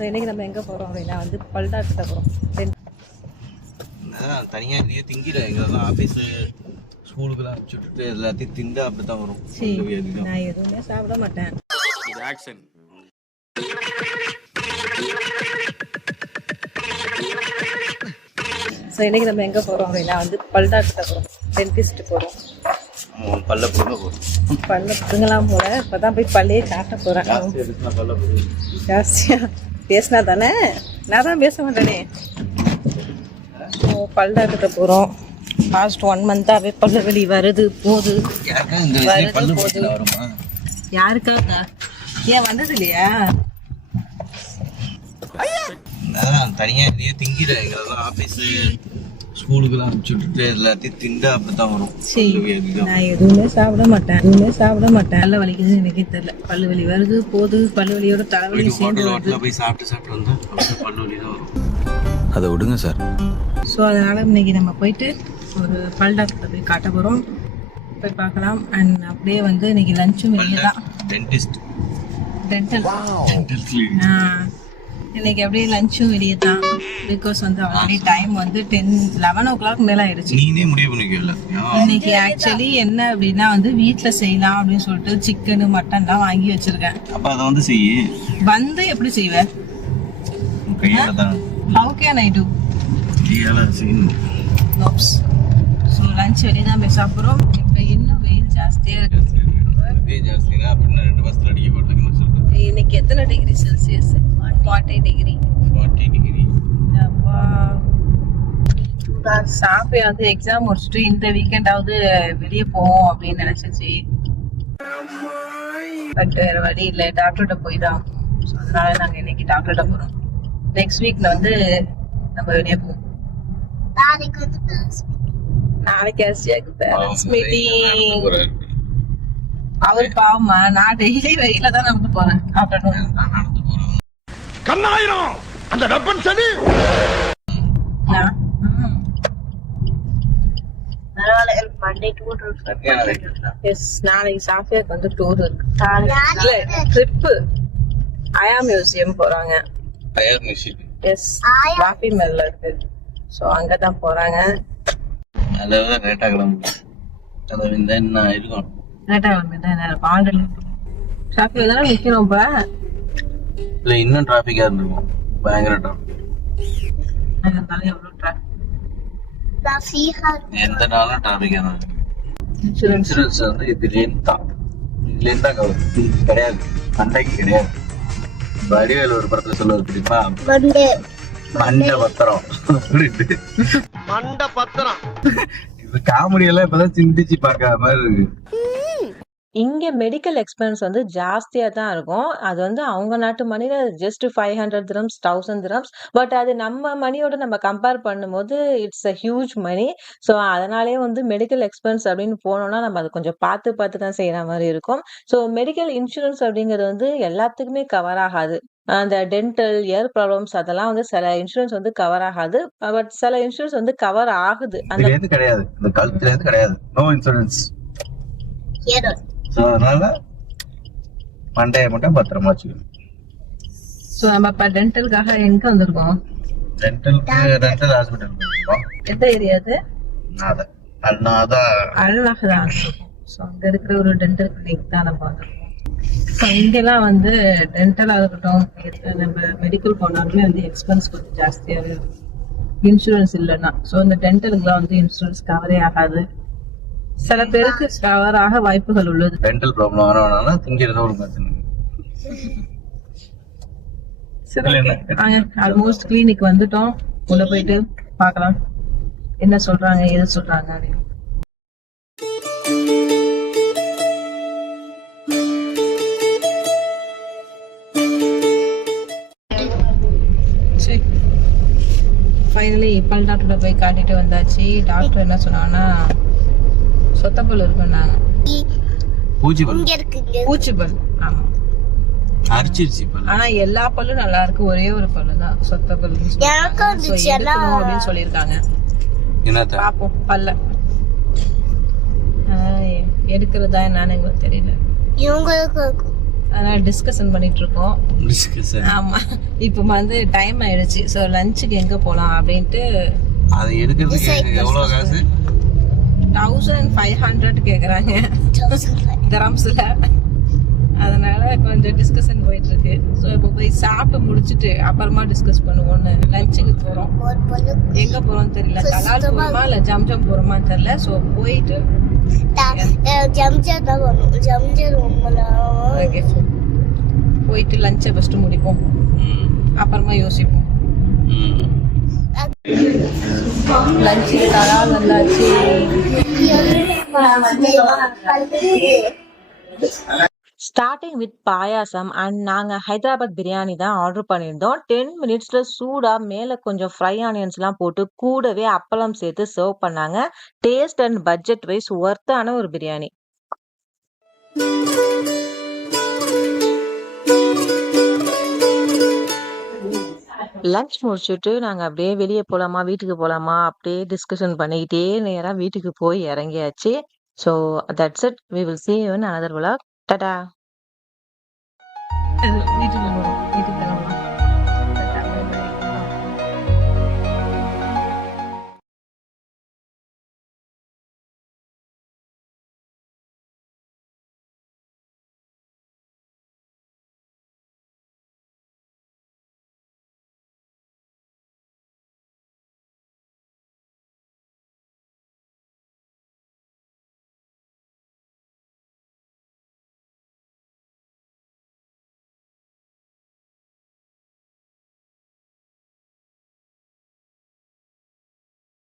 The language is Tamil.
ஸோ இன்றைக்கி நம்ம எங்கே போகிறோம் அப்படின்னா வந்து பல் டாக்டர் போகிறோம். தனியாக எதையும் திங்கிட எங்களெல்லாம் ஆஃபீஸு ஸ்கூலுக்குலாம் அனுப்பிச்சி விட்டுட்டு எல்லாத்தையும் திண்டு அப்படி தான் வரும். நான் எதுவுமே சாப்பிட மாட்டேன். ஆக்ஷன். ஸோ இன்றைக்கி நம்ம எங்கே போகிறோம் அப்படின்னா வந்து பல் டாக்டர் போகிறோம், டென்டிஸ்ட்டு போகிறோம். பல்ல பிடுங்க போகிறோம். பல்ல பிடுங்கலாம் போல, இப்போ தான் போய் பல்லே காட்ட போகிறேன். ஜாஸ்தியாக பேசினா தானே, நான் தான் பேச மாட்டேனே. ஸோ பல் டாக்டர் போகிறோம். லாஸ்ட் 1 மந்த்தாகவே பல்லு வலி வருது போகுது. யாருக்காக? ஏன் வந்தது இல்லையா? தனியாக எதையும் திங்கிட எங்களெல்லாம் ஆஃபீஸு ஸ்கூலுக்குலாம் அனுப்பிச்சி விட்டுட்டு எல்லாத்தையும் திண்டு அப்படி தான் வரும். நான் எதுவுமே சாப்பிட மாட்டேன், பல்ல வலிக்குது எனக்கே தெரியல. பல்லு வலி வருது போகுது, பல்லு வலியோட தலைவலி சேர்ந்து போய் சாப்பிட்டு வந்தா பல்லு வலி தான் வரும். அதை விடுங்க சார். ஸோ அதனால் இன்னைக்கு நம்ம போயிட்டு ஒரு பல் டாக்டர் போய் காட்ட போகிறோம். போய் பார்க்கலாம். அண்ட் அப்படியே வந்து இன்னைக்கு லஞ்சும் வெளியே தான். டென்டல் இன்னைக்கு அப்படியே லஞ்சும் வெளியே தான். பிகாஸ் வந்து ஆல்ரெடி டைம் வந்து 11 o'clock மேலே ஆயிடுச்சு. நீனே முடிவு பண்ணிக்கல. இன்னைக்கு ஆக்சுவலி என்ன அப்படின்னா வந்து வீட்டில் செய்யலாம் அப்படின்னு சொல்லிட்டு சிக்கனு மட்டன்லாம் வாங்கி வச்சிருக்கேன். அப்போ அதை வந்து வந்து எப்படி செய்வேன்? How can I do? So lunch வெளியே தான் போய் சாப்பிட்றோம். இப்போ இன்னும் வெயில் ஜாஸ்தியாக இருக்கு. இன்னைக்கு எத்தனை டிகிரி செல்சியஸ்? 40 டிகிரி. சாப்பிட்டு வந்து எக்ஸாம் முடிச்சுட்டு இந்த வீக்கெண்டாவது வெளியே போவோம் அப்படின்னு நினைச்சிச்சு. பட் வேற வழி இல்லை, டாக்டர்கிட்ட போய் தான். அதனால நாங்க இன்னைக்கு டாக்டர்கிட்ட போறோம். நெக்ஸ்ட் வீக்ல வந்து நம்ம வெளியே போவோம். நாளைக்கு ஆசியாக்கு பேரண்ட்ஸ் மீட்டிங். அவர் பாவமா, நான் டெய்லி வெயில தான் நடந்து போறேன். கண்ணாயிரம் அந்த வெப்பன் சரி. நாளைக்கு சாஃபியாக்கு வந்து டூர் இருக்கு. ட்ரிப் அயா மியூசியம் போறாங்க. எஸ், காஃபி மெல்ல இருக்கு. ஸோ அங்கதான் போறாங்க. லேட்டா கிளம்பு. ஆல்ரெடி டிராஃபிக் தானே நிக்கிறோம். இப்ப இல்ல இன்னும் டிராஃபிக்கா இருந்திருக்கும். பயங்கர டிராஃபிக். எவ்வளவு டிராஃபிக்? எந்த நாளும் டிராஃபிக்கா தான். இன்சூரன்ஸ் வந்து இதுலேருந்து தான் கிடையாது, அன்றைக்கு கிடையாது. வடிவேல் ஒரு படத்துல சொல்லுவது தெரியுமா? மண்ட பத்திரம். இது காமெடி எல்லாம் இப்பதான் சிந்திச்சு பார்க்காத மாதிரி இருக்கு. இங்கே மெடிக்கல் எக்ஸ்பென்ஸ் வந்து ஜாஸ்தியாக தான் இருக்கும். அது வந்து அவங்க நாட்டு மணியில் ஜஸ்ட் 500 dirhams 1000 dirhams. பட் அது நம்ம மணியோட நம்ம கம்பேர் பண்ணும்போது it's a huge money. So அதனாலே வந்து மெடிக்கல் எக்ஸ்பென்ஸ் அப்படின்னு போனோம்னா நம்ம அதை கொஞ்சம் பார்த்து தான் செய்கிற மாதிரி இருக்கும். ஸோ மெடிக்கல் இன்சூரன்ஸ் அப்படிங்கிறது வந்து எல்லாத்துக்குமே கவர் ஆகாது. அந்த டென்டல் இயர் ப்ராப்ளம்ஸ் அதெல்லாம் வந்து சில இன்சூரன்ஸ் வந்து கவர் ஆகாது. பட் சில இன்சூரன்ஸ் வந்து கவர் ஆகுது. அந்த கிடையாது, இந்த கழுத்துல கிடையாது, நோ இன்சூரன்ஸ். ஸோ அதனால மண்டையை மட்டும் பத்திரமா வச்சுக்கணும். ஸோ நம்ம இப்போ டென்டலுக்காக எங்கே வந்திருக்கோம்? டென்டல் ஹாஸ்பிட்டல் வந்திருக்கோம். எந்த ஏரியா அது? அல்நாதா தான். ஸோ அங்கே இருக்கிற ஒரு டென்டல் கிளினிக் தான் நம்ம வந்திருக்கோம். ஸோ இங்கெல்லாம் வந்து டென்டலாக இருக்கட்டும், நம்ம மெடிக்கல் போனாலுமே வந்து எக்ஸ்பென்ஸ் கொஞ்சம் ஜாஸ்தியாகவே இருக்கும் இன்சூரன்ஸ் இல்லைன்னா. ஸோ இந்த டென்டலுக்குலாம் வந்து இன்சூரன்ஸ் கவரே ஆகாது. சில பேருக்கு கவர் ஆக வாய்ப்புகள் உள்ளது. டென்டல் ப்ராப்ளம் வரனால திங்கிறது ஒரு பிரச்சனை. ஆல்மோஸ்ட் கிளினிக் வந்துட்டோம். உள்ள போயிட்டு பார்க்கலாம் என்ன சொல்றாங்க, எது சொல்றாங்க அப்படின்னு. ஃபைனலி பல் டாக்டர்கிட்ட போய் காட்டிட்டு வந்தாச்சு. டாக்டர் என்ன சொன்னாங்கன்னா சொத்தப்பல் இருக்குன்னாங்க. பூச்சிப்பல். ஆமா, ஆனா எல்லா பல்லும் நல்லா இருக்கு, ஒரே ஒரு பல்லு தான் சொத்தப்பல் அப்படின்னு சொல்லியிருக்காங்க. பாப்போம் பல்ல எடுக்கிறதா என்னன்னு எங்களுக்கு தெரியல. அதனால டிஸ்கஷன் பண்ணிட்டு இருக்கோம். டிஸ்கஷன். ஆமா, இப்போ வந்து டைம் ஆயிடுச்சு. ஸோ லஞ்சுக்கு எங்க போலாம் அப்படின்ட்டு அது எடுக்கிறதுக்கு எவ்வளோ காசு? 1500 கேக்குறாங்க திரம்ஸ்ல. அதனால கொஞ்சம் டிஸ்கஷன் போயிட்டு இருக்கு. ஸோ இப்போ போய் சாப்பிட்டு முடிச்சுட்டு அப்புறமா டிஸ்கஸ் பண்ணுவோம்னு லஞ்சுக்கு போறோம். எங்க போறோம்னு தெரியல. கலால் போறோமா இல்ல ஜம்ஜம் போறோமான்னு தெரியல. ஸோ போயிட்டு ஓகே, போயிட்டு லஞ்சை ஃபர்ஸ்ட் முடிப்போம், அப்புறமா யோசிப்போம். லஞ்சு கலால் வந்தாச்சு. ஸ்டார்டிங் வித் பாயாசம் அண்ட் நாங்கள் ஹைதராபாத் பிரியாணி தான் ஆர்டர் பண்ணியிருந்தோம். 10 மினிட்ஸில் சூடாக மேலே கொஞ்சம் ஃப்ரை ஆனியன்ஸ்லாம் போட்டு கூடவே அப்பளம் சேர்த்து சர்வ் பண்ணாங்க. டேஸ்ட் அண்ட் பட்ஜெட் வைஸ் ஒர்த்தான ஒரு பிரியாணி. லஞ்ச் முடிச்சுட்டு நாங்கள் அப்படியே வெளியே போகலாமா வீட்டுக்கு போகலாமா அப்படியே டிஸ்கஷன் பண்ணிக்கிட்டே நேராக வீட்டுக்கு போய் இறங்கியாச்சு. So that's it. We will see you in another vlog. டாடா. வீட்டுக்கு போகலாம், வீட்டுக்கு கிளம்பலாம்.